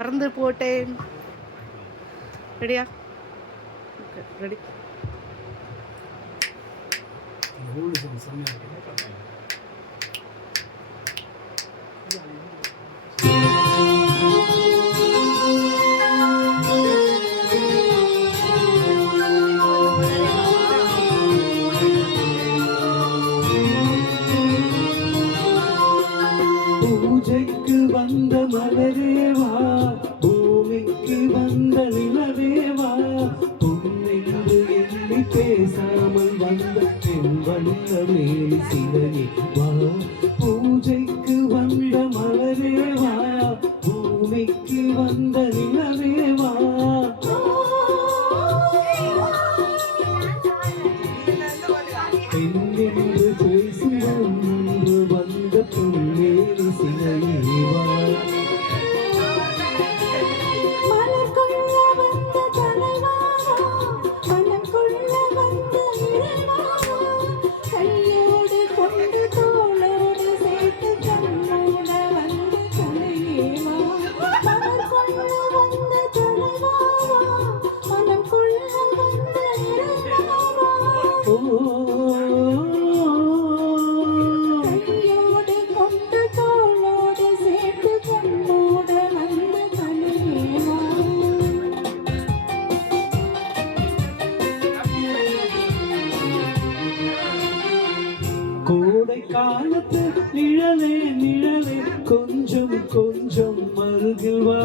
மறந்து போட்டேன். ரெடியா? Okay ready. பூஜைக்கு வந்த மலரேவா, பூமிக்கு வந்த நிலவேவா, பொன்னென்று எண்ணி பேசாமல் வந்த என் வண்ண மேல் சிலையேவா. பூஜைக்கு வந்த மலரேவா, பூமிக்கு வந்த நிலவேவா, பெண்ணென்று பேசுவோம் வந்த பொன்னேறி சிலையேவா. மலர் கொள்ள வந்த தலைவாவா, மனம் கொள்ள வந்த இறைவாவா, கையோடு கொண்டு தோளோடு சேர்த்து கண்ணோட வந்த தலையேவா. மலர் கொள்ள வந்த தலைவாவா, மனம் கொள்ள வந்த இறைவாவா, கையோடு கொண்டு தோளோடு சேர்த்து கண்ணோட வந்த தலையேவா. கோடை காலத்து நிழலே நிழலே, கொஞ்சம் கொஞ்சம் அருகில் வா.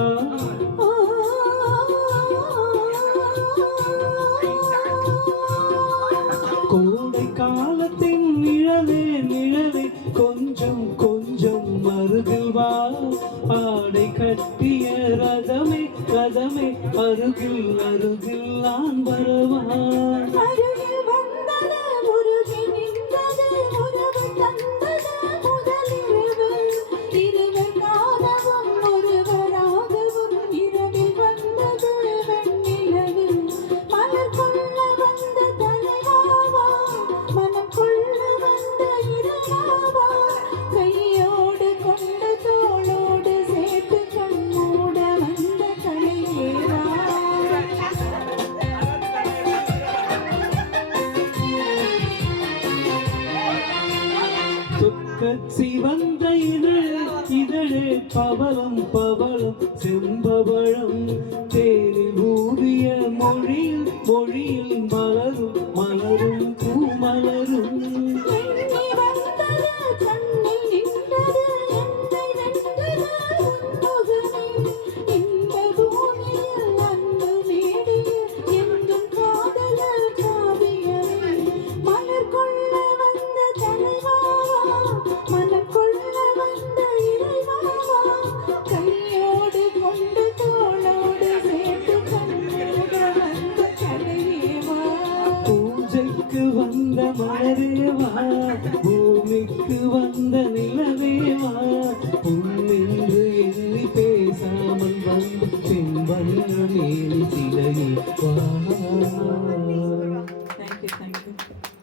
கோடை காலத்தின் நிழலே நிழலே, கொஞ்சம் கொஞ்சம் அருகில் வா. ஆடை கட்டிய ரதமே ரதமே, அருகில் அருகில் நான் வரவா. அருகில் வந்து